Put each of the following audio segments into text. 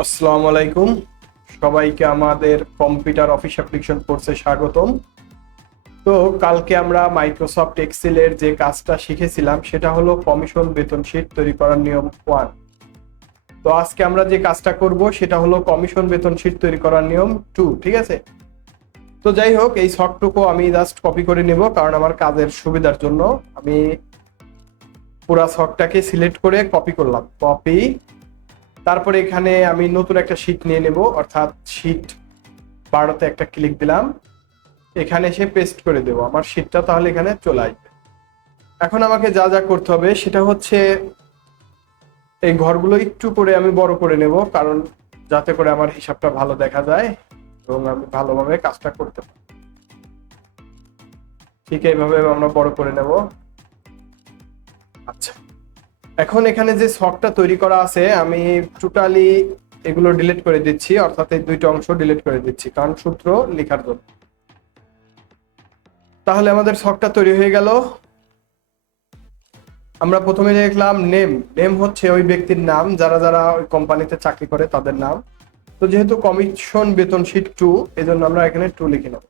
আসসালামু আলাইকুম, সবাইকে আমাদের কম্পিউটার অফিস অ্যাপ্লিকেশন কোর্সে স্বাগতম। তো কালকে আমরা মাইক্রোসফট এক্সেলের যে কাজটা শিখেছিলাম সেটা হলো কমিশন বেতন শীট তৈরি করার নিয়ম 1। তো আজকে আমরা যে কাজটা করব সেটা হলো কমিশন বেতন শীট তৈরি করার নিয়ম 2। ঠিক আছে, তো যাই হোক, এই শর্টটুকু আমি জাস্ট কপি করে নেব, কারণ আমার কাজের সুবিধার জন্য আমি পুরা শর্টটাকে সিলেক্ট করে কপি করলাম। কপি, তারপরে এখানে আমি নতুন একটা শীট নিয়ে নেব, অর্থাৎ শীট 12তে একটা ক্লিক দিলাম, এখানে এসে পেস্ট করে দেব আমার শীটটা, তাহলে এখানে চলে আসবে। এখন আমাকে যা যা করতে হবে সেটা হচ্ছে এই ঘরগুলো একটু করে আমি বড় করে নেব, কারণ যাতে করে আমার হিসাবটা ভালো দেখা যায় এবং আমি ভালোভাবে কাজটা করতে পারি। ঠিক এইভাবে আমরা বড় করে নেব। আচ্ছা, এখন এখানে যে ছকটা তৈরি করা আছে আমি টোটালি এগুলো ডিলিট করে দিচ্ছি, অর্থাৎ এই দুইটা অংশ ডিলিট করে দিচ্ছি, কারণ সূত্র লেখার জন্য। তাহলে আমাদের ছকটা তৈরি হয়ে গেল। আমরা প্রথমে দেখলাম নেম। নেম হচ্ছে ওই ব্যক্তির নাম, যারা যারা ওই কোম্পানিতে চাকরি করে তাদের নাম। তো যেহেতু কমিশন বেতন শীট 2, এজন্য আমরা এখানে 2 লিখে নেব।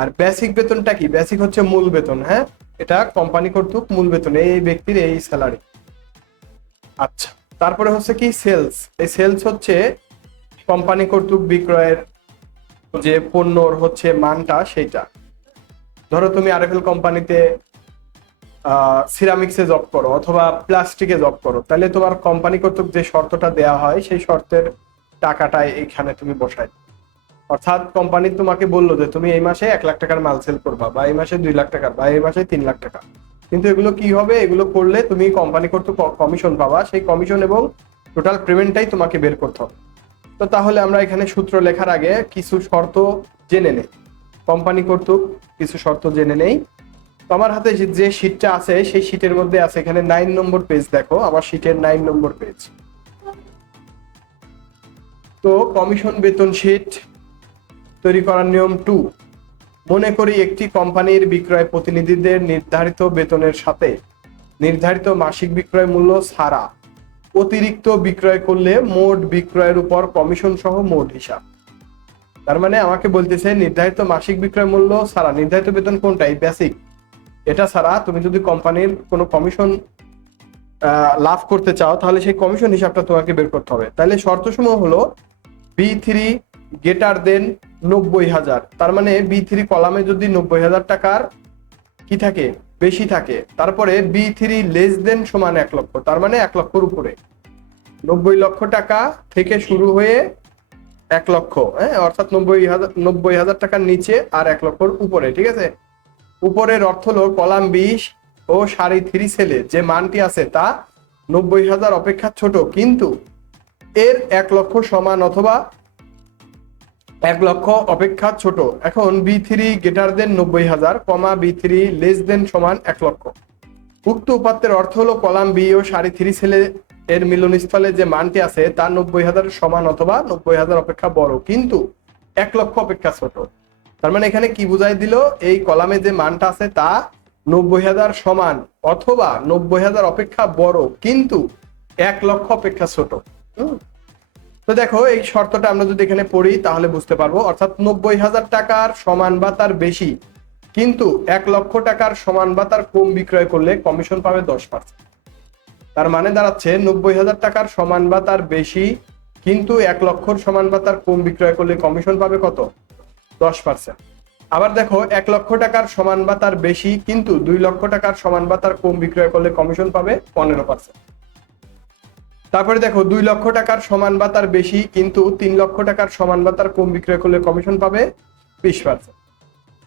আর বেসিক বেতনটা কি? বেসিক হচ্ছে মূল বেতন। হ্যাঁ, এটা কোম্পানি কর্তৃক মূল বেতন, এই ব্যক্তির এই স্যালারি। আচ্ছা, তারপরে হচ্ছে কি সেলস। এই সেলস হচ্ছে কোম্পানি কর্তৃক বিক্রয়ের যে পণ্যর হচ্ছে মানটা, সেইটা। ধরো তুমি আরএফএল কোম্পানিতে সিরামিক্সে জব করো অথবা প্লাস্টিকে জব করো, তাহলে তোমার কোম্পানি কর্তৃক যে শর্তটা দেওয়া হয় সেই শর্তের টাকাটা এখানে তুমি বসাই। অর্থাৎ কোম্পানি তোমাকে বললো যে তুমি এই মাসে 1 লাখ টাকার মাল সেল করবা, বা এই মাসে 2 লাখ টাকা, বা এই মাসে 3 লাখ টাকা। কিন্তু এগুলো কি হবে? এগুলো করলে তুমি কোম্পানি কর্তৃক কমিশন পাবা, সেই কমিশন এবং টোটাল পেমেন্টটাই তোমাকে বের করতে হবে। তো তাহলে আমরা এখানে সূত্র লেখার আগে কিছু শর্ত জেনে নেই, কোম্পানি কর্তৃক কিছু শর্ত জেনে নেই। তো আমার হাতে যে শীটটা আছে সেই শীটের মধ্যে আছে এখানে 9 নম্বর পেজ। দেখো আমার শীটের 9 নম্বর পেজ। তো কমিশন বেতন শীট তৈরি করার নিয়ম 2। মনে করি একটি কোম্পানির বিক্রয় প্রতিনিধিদের নির্ধারিত বেতনের সাথে নির্ধারিত মাসিক বিক্রয় মূল্য ছাড়া অতিরিক্ত বিক্রয় করলে মোট বিক্রয়ের উপর কমিশন সহ মোট হিসাব। তার মানে আমাকে বলতেছে নির্ধারিত মাসিক বিক্রয় মূল্য ছাড়া, নির্ধারিত বেতন কোনটা? এই বেসিক। এটা ছাড়া তুমি যদি কোম্পানির কোনো কমিশন লাভ করতে চাও, তাহলে সেই কমিশন হিসাবটা তোমাকে বের করতে হবে। তাহলে শর্তসমূহ হলো B3 গ্রেটার দেন 90,000। তার মানে B3 কলামে যদি 90,000 টাকার কি থাকে, বেশি থাকে। তারপরে B3 লেস দেন সমান 1 লক্ষ, তার মানে 1 লক্ষর উপরে। 90 লক্ষ টাকা থেকে শুরু হয়ে 1 লক্ষ, হ্যাঁ, অর্থাৎ 90,000 টাকার নিচে আর 1 লক্ষর উপরে। ঠিক আছে, উপরের অর্থ হলো কলাম 20 ও সারি 3 সেলে যে মানটি আছে তা 90,000 অপেক্ষা ছোট, কিন্তু এর 1 লক্ষ সমান অথবা 1 লক্ষ অপেক্ষা ছোট। এখন B3 greater than 90,000, B3 less than সমান 1 লক্ষ। উক্ত উপাত্তের অর্থ হলো কলাম বি ও সারি 3 সেলে এর মিলনস্থলে যে মানটি আছে তা 90,000 সমান অথবা 90,000 অপেক্ষা বড়, কিন্তু 1 লক্ষ অপেক্ষা ছোট। তার মানে এখানে কি বুঝাই দিল? এই কলামে যে মানটা আছে তা 90,000 সমান অথবা 90,000 অপেক্ষা বড়, কিন্তু 1 লক্ষ অপেক্ষা ছোট। তো দেখো এই শর্তটা আমরা যদি এখানে পড়ি তাহলে বুঝতে পারবো, অর্থাৎ 90,000 টাকার সমান বা তার বেশি কিন্তু 1 লক্ষ টাকার সমান বা তার কম বিক্রয় করলে কমিশন পাবে 10%। তার মানে দাঁড়াচ্ছে 90,000 টাকার সমান বা তার বেশি কিন্তু 1 লক্ষর সমান বা তার কম বিক্রয় করলে কমিশন পাবে কত? 10%। আবার দেখো 1 লক্ষ টাকার সমান বা তার বেশি কিন্তু 2 লক্ষ টাকার সমান বা তার কম বিক্রয় করলে কমিশন পাবে 15%। তারপরে দেখো 2 লক্ষ টাকার সমান বা তার বেশি কিন্তু 3 লক্ষ টাকার সমান বা তার কম বিক্রয় করলে কমিশন পাবে 20%।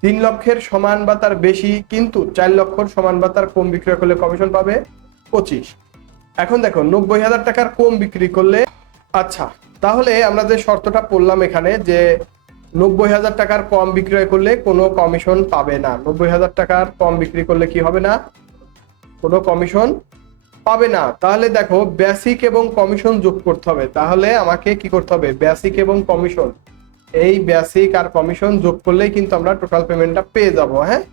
3 লক্ষের সমান বা তার বেশি কিন্তু 4 লক্ষর সমান বা তার কম বিক্রয় করলে কমিশন পাবে 25। এখন দেখো 90,000 টাকার কম বিক্রি করলে, আচ্ছা তাহলে আমরা যে শর্তটা পড়লাম এখানে যে 90,000 টাকার কম বিক্রয় করলে কোনো কমিশন পাবে না, 90,000 টাকার কম বিক্রি করলে কি হবে না? কোনো কমিশন পাবে না। তাহলে দেখো বেসিক এবং কমিশন যোগ করতে হবে। তাহলে আমাকে কি করতে হবে? বেসিক এবং কমিশন, এই বেসিক আর কমিশন যোগ করলেই কিন্তু আমরা টোটাল পেমেন্টটা পেয়ে যাব। হ্যাঁ,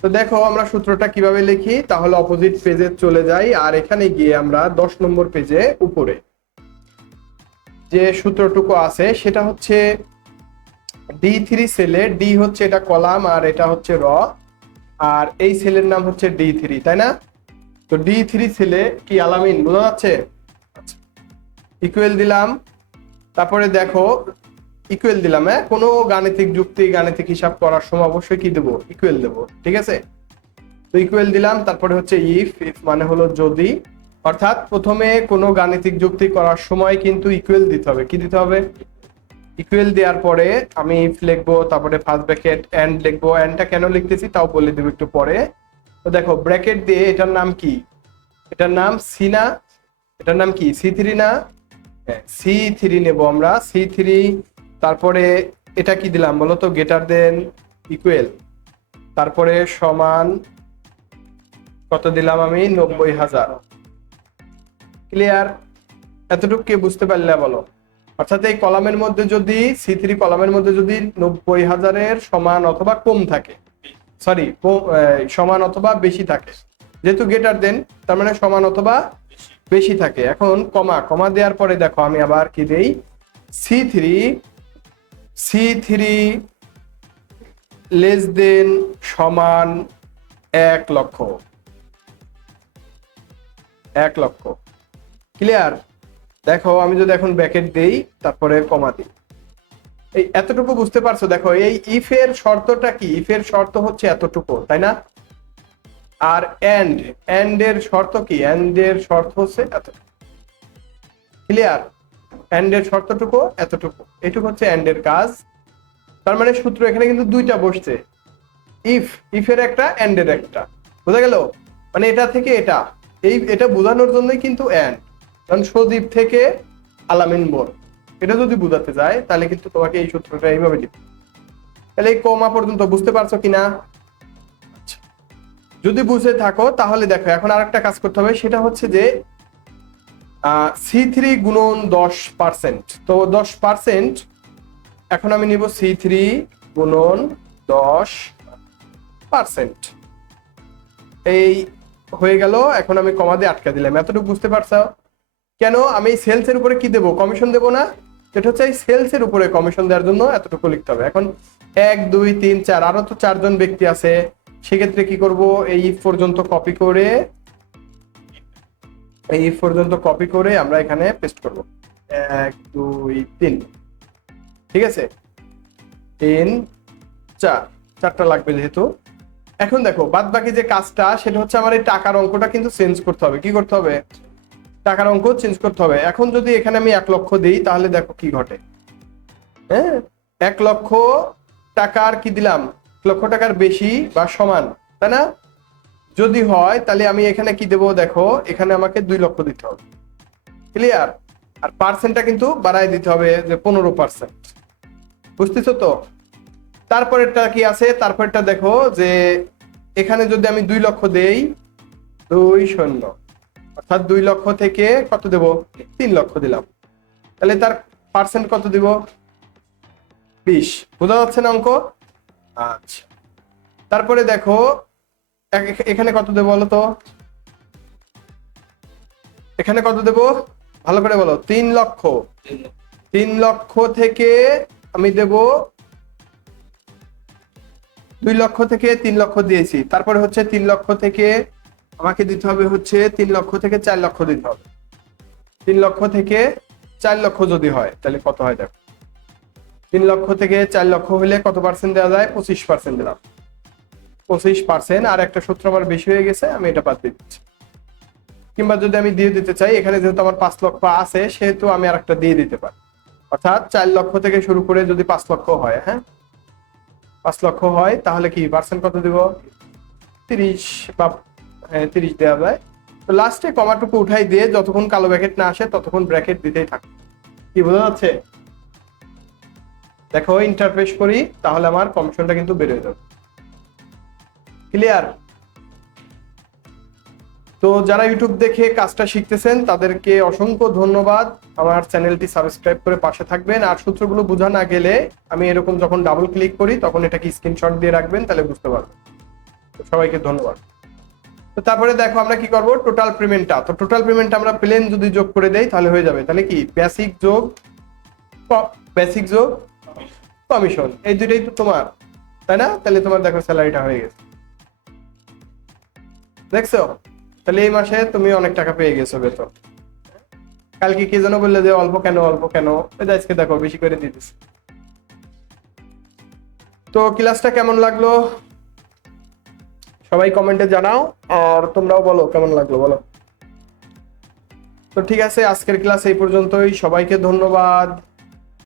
তো দেখো আমরা সূত্রটা কিভাবে লিখি, তাহলে অপোজিট পেজে চলে যাই আর এখানে গিয়ে আমরা 10 নম্বর পেজে উপরে যে সূত্রটুকু আছে সেটা হচ্ছে D3 সেলে, ডি হচ্ছে এটা কলাম আর এটা হচ্ছে র, আর এই সেলের নাম হচ্ছে D3, তাই না? তো D3 সেলে কি আলামিন বোঝা যাচ্ছে? ইকুয়াল দিলাম, তারপরে দেখো ইকুয়াল দিলাম, হ্যাঁ কোনো গাণিতিক যুক্তি গাণিতিক হিসাব করার সময় অবশ্যই কি দেবো, ইকুয়াল দেবো, ঠিক আছে? তো ইকুয়াল দিলাম, তারপরে হচ্ছে ইফ মানে হলো যদি, অর্থাৎ প্রথমে কোনো গাণিতিক যুক্তি করার সময় কিন্তু ইকুয়াল দিতে হবে। কি দিতে হবে? ইকুয়াল দেওয়ার পরে আমি ইফ লিখবো, তারপরে ফার্স্ট ব্র্যাকেট এন্ড লিখবো। এন্ডটা কেন লিখতেছি তাও বলে দেবো একটু পরে। তো দেখো ব্র্যাকেট দিয়ে এটার নাম কি, এটার নাম সি না, এটার নাম কি C3 না, C3 নেব আমরা, C3। তারপরে এটা কি দিলাম বলো তো, গ্রেটার দেন ইকুয়াল, তারপরে সমান কত দিলাম আমি, 90,000। ক্লিয়ার? এতটুকু কে বুঝতে পারলে বলো? অর্থাৎ এই কলামের মধ্যে যদি C3 কলামের মধ্যে যদি 90,000-এর সমান অথবা কম থাকে, সরি সমান অথবা বেশি থাকে, যেহেতু গ্রেটার দেন তার মানে সমান অথবা বেশি থাকে। এখন কমা, কমা দেওয়ার পরে দেখো আমি আবার কি দেই, C3 লেস দেন সমান 1 লক্ষ, 1 লক্ষ। ক্লিয়ার? দেখো আমি যদি এখন ব্র্যাকেট দেই তারপরে কমা দিই, এই এতটুকু বুঝতে পারছো? দেখো এই ইফ এর শর্তটা কি, ইফ এর শর্ত হচ্ছে এতটুকু, তাই না? আর এন্ড এর শর্ত কি, এন্ড এর শর্ত হচ্ছে এতটুকু। ক্লিয়ার? এন্ড এর শর্তটুকু এতটুকু, এটুকু হচ্ছে এন্ড এর কাজ। তার মানে সূত্র এখানে কিন্তু দুইটা বসছে, ইফ এর একটা, এন্ড এর একটা। বোঝা গেল? মানে এটা থেকে এটা, এটা বোঝানোর জন্যই কিন্তু এন্ড, কারণ সজীব থেকে আলামিন বোন, এটা যদি বোঝাতে যায় তাহলে কিন্তু তোমাকে এই সূত্রটা এইভাবে দিতে। তাহলে এই কমা পর্যন্ত বুঝতে পারছো কিনা? যদি বুঝে থাকো তাহলে দেখো এখন আরেকটা কাজ করতে হবে, সেটা হচ্ছে যে C3 গুণন 10%। তো 10%, এখন আমি নিব C3 গুণন 10%, এই হয়ে গেল। এখন আমি কমা দিয়ে আটকা দিলাম। এতটুকু বুঝতে পারছো? কেন আমি সেলস এর উপরে কি দেবো, কমিশন দেবো না? এটা হচ্ছে এই সেলস এর উপরে কমিশন দেওয়ার জন্য এতটুকু লিখতে হবে। এখন 1 2 3 4 আরো তো 4 জন ব্যক্তি আছে, সেক্ষেত্রে কি করব, এই ইফ পর্যন্ত কপি করে, এই ইফ পর্যন্ত কপি করে আমরা এখানে পেস্ট করব। 1 2 3, ঠিক আছে? 3 4, 4টা লাগবে যেহেতু। এখন দেখো বাদ বাকি যে কাজটা সেটা হচ্ছে আমার এই টাকার অঙ্কটা কিন্তু চেঞ্জ করতে হবে। কি করতে হবে? টাকার অঙ্ক চেঞ্জ করতে হবে। এখন যদি এখানে আমি 1 লক্ষ দিই তাহলে দেখো কি ঘটে। হ্যাঁ, 1 লক্ষ টাকার কি দিলাম, 1 লক্ষ টাকার বেশি বা সমান, তাই না? যদি হয় তাহলে আমি এখানে কি দেবো, দেখো এখানে আমাকে 2 লক্ষ দিতে হবে। ক্লিয়ার? আর পার্সেন্টটা কিন্তু বাড়ায় দিতে হবে, যে 15%। বুঝতেছো তো? তারপরেরটা কি আছে, তারপরেরটা দেখো যে এখানে যদি আমি 2 লক্ষ দেই, 2 অর্থাৎ 2 লক্ষ থেকে কত দেব, 3 লক্ষ দিলাম, তাহলে তার পার্সেন্ট কত দিব, 20। বোঝা যাচ্ছে না অঙ্ক? আচ্ছা, তারপরে দেখো এখানে কত দেব বলো তো, এখানে কত দেব ভালো করে বলো। 3 লক্ষ, 3 লক্ষ থেকে আমি দেব 2 লক্ষ থেকে 3 লক্ষ দিয়েছি, তারপরে হচ্ছে 3 লক্ষ থেকে আমাকে দিতে হবে হচ্ছে 3 লক্ষ থেকে 4 লক্ষ দিতে হবে। 3 লক্ষ থেকে 4 লক্ষ যদি হয় তাহলে কত হয় দেখো, 3 লক্ষ থেকে 4 লক্ষ হলে কত পার্সেন্ট দেওয়া যায়, 25% দিলাম, 25%। আর একটা সূত্র আমার বেশি হয়ে গেছে, আমি এটা বাদ দিয়ে দিচ্ছি। কিংবা যদি আমি দিয়ে দিতে চাই, এখানে যেহেতু আমার 5 লক্ষ আছে সেহেতু আমি আরেকটা দিয়ে দিতে পারি। অর্থাৎ 4 লক্ষ থেকে শুরু করে যদি 5 লক্ষ হয়, হ্যাঁ 5 লক্ষ হয় তাহলে কি পার্সেন্ট কত দিব, 30 বা 30 দেওয়া যায়। তো লাস্টে কমাটুকু উঠাই দিয়ে যতক্ষণ কালো ব্র্যাকেট না আসে ততক্ষণ ব্র্যাকেট দিতেই থাকে। কি বোঝা যাচ্ছে? দেখো ইন্টারফেস করি তাহলে আমার কমিশনটা কিন্তু বেড়ে যাবে। ক্লিয়ার? তো যারা ইউটিউব দেখে কাজটা শিখতেছেন তাদেরকে অসংখ্য ধন্যবাদ। আমার চ্যানেলটি সাবস্ক্রাইব করে পাশে থাকবেন। আর সূত্রগুলো বোঝা না গেলে আমি এরকম যখন ডাবল ক্লিক করি তখন এটাকে স্ক্রিনশট দিয়ে রাখবেন, তাহলে বুঝতে পারবেন। সবাইকে ধন্যবাদ। তো তারপরে দেখো আমরা কি করব, টোটাল পেমেন্টটা, তো টোটাল পেমেন্ট আমরা প্লেন যদি যোগ করে দেই তাহলে হয়ে যাবে। তাহলে কি বেসিক যোগ বেসিক যোগ কমিশন, এই দুইটাই তো তোমার, তাই না? তাহলে তোমার দেখো স্যালারিটা হয়ে গেছে, দেখছো? তাহলে এই মাসে তুমি অনেক টাকা পেয়ে গেছো বেতন। কালকে কি যেন বললে যে অল্প কেন অল্প কেন, আজকে দেখো বেশি করে দিতেছে। তো ক্লাসটা কেমন লাগলো সবাই কমেন্টে জানাও, আর তোমরাও বলো কেমন লাগলো, বলো। তো ঠিক আছে, আজকের ক্লাস এই পর্যন্তই, সবাইকে ধন্যবাদ।